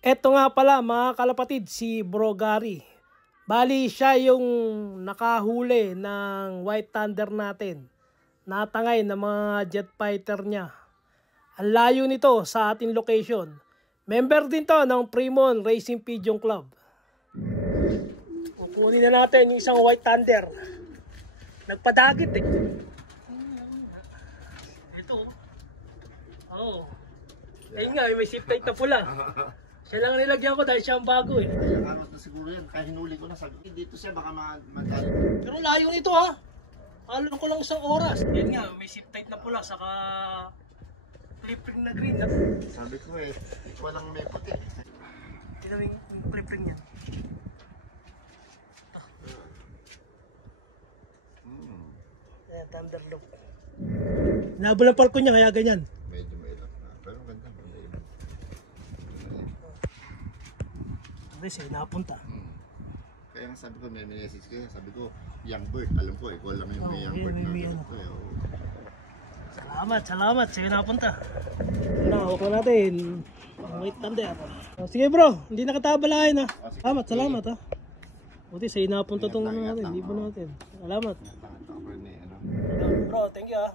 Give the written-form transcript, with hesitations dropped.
Eto nga pala mga kalapatid, si Bro Gary. Bali siya yung nakahuli ng White Thunder natin. Natangay ng mga jet fighter niya. Ang layo nito sa ating location. Member din to ng Fremont Racing Pigeon Club. Kukunin na natin yung isang White Thunder. Nagpadagit eh. Ito. Oo. Ayun nga, may zip tight na pula. Siya lang nilagyan ko dahil siya ang bago eh. Ano na siguro yan, kaya hinuli ko na sabi. Dito siya baka madali. Pero layo nito ha. Alam ko lang isang oras. Yan nga, may zip tight na pula, saka flip ring na green. Sabi ko eh, walang may puti. Tignan mo yung flip ring yan. Ayan, thunder loop. Nabol ang palko niya, kaya ganyan. Medyo may ilang na. Pero ganda. Kasi napunta. Kaya nga sabi ko, may message ko, sabi ko, young bird. Alam ko, ikaw lang yung may young bird na alam ko. Salamat. Sige napunta. Hawak na natin. Wait thunder. Sige bro, hindi nakatabalahin ha. Salamat ha. Buti sa'yo napunta itong natin, hindi po natin. Salamat. Bro, thank you ha.